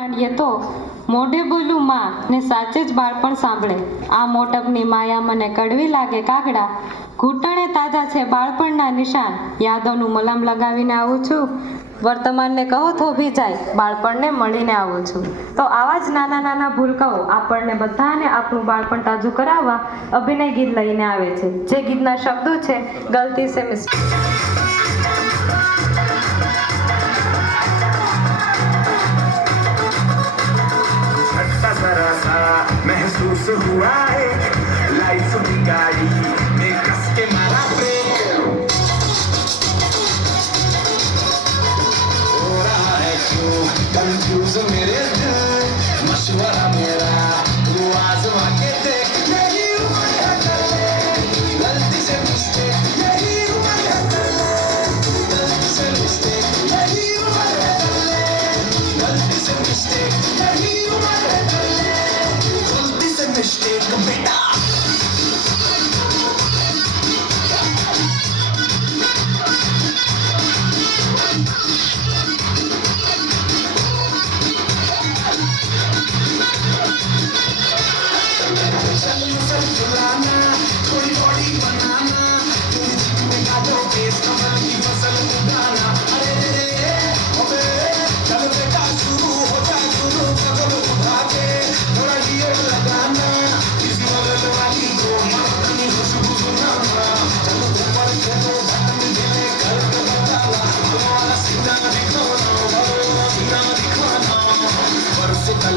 માંડીએ તો મોઢે બોલું માં ને સાચે જ બાળપણ સાંભળે. આ મોટપની માયા મને કડવી લાગે કાગડા. ઘૂંટણે તાજા છે બાળપણના નિશાન. યાદોનું મલમ લગાવીને આવું છું. વર્તમાનને કહો થોભી જાય. બાળપણને મળીને આવું છું. તો આવા જ નાના નાના ભૂલકાઓ આપણને બધાને આપણું બાળપણ તાજું કરાવવા અભિનય ગીત લઈને આવે છે. જે ગીતના શબ્દો છે, ગલતી સે mistake So who I like to be.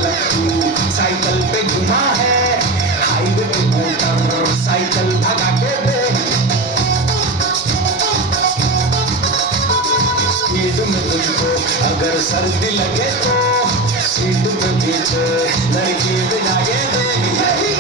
बरस तू साइकिल पे घुमा है। हाईवे पे मोटर साइकिल भगा के देख स्पीड में तुझको अगर सर्दी लगे तो सीट पे पीछे लड़की बिना के देख यही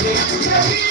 Yeah.